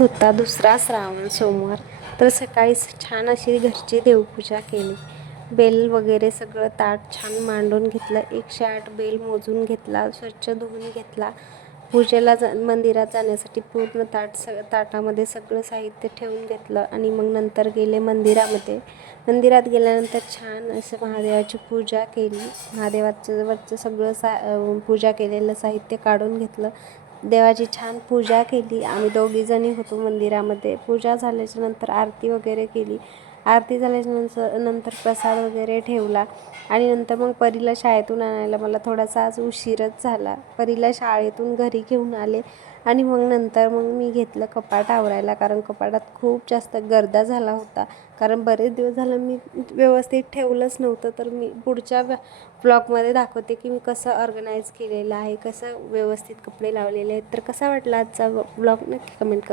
होता दुसरा श्रावण सोमवार. तर सकाळी छान अशी घरची देवपूजा केली. बेल वगैरे सगळं ताट छान मांडून घेतलं. 108 बेल मोजून घेतला, स्वच्छ धुवून घेतला. पूजेला मंदिरात जाण्यासाठी पूर्ण ताटामध्ये सगळं साहित्य ठेवून घेतलं आणि मग नंतर गेले मंदिरामध्ये. मंदिरात गेल्यानंतर छान असं महादेवाची पूजा केली. महादेवाचं वरचं सगळं पूजा केलेलं साहित्य काढून घेतलं. देवाची छान पूजा केली. आम्ही दोघीजणी होतो मंदिरामध्ये. पूजा झाल्याच्या नंतर आरती वगैरे केली. आरती झाल्याच्या नंतर प्रसाद वगैरे ठेवला आणि नंतर मग परीला शाळेतून आणायला मला थोडासा आज उशीरच झाला. परीला शाळेतून घरी घेऊन आले आणि मग नंतर मी घेतलं कपाट आवरायला, कारण कपाटात खूप जास्त गर्दा झाला होता. कारण बरेच दिवस झालं मी व्यवस्थित ठेवलंच नव्हतं. तर मी पुढच्या ब्लॉगमध्ये दाखवते की मी कसं ऑर्गनाईज केलेलं आहे, कसं व्यवस्थित कपडे लावलेले आहेत. तर कसा वाटला आजचा ब्लॉग नक्की कमेंट करा.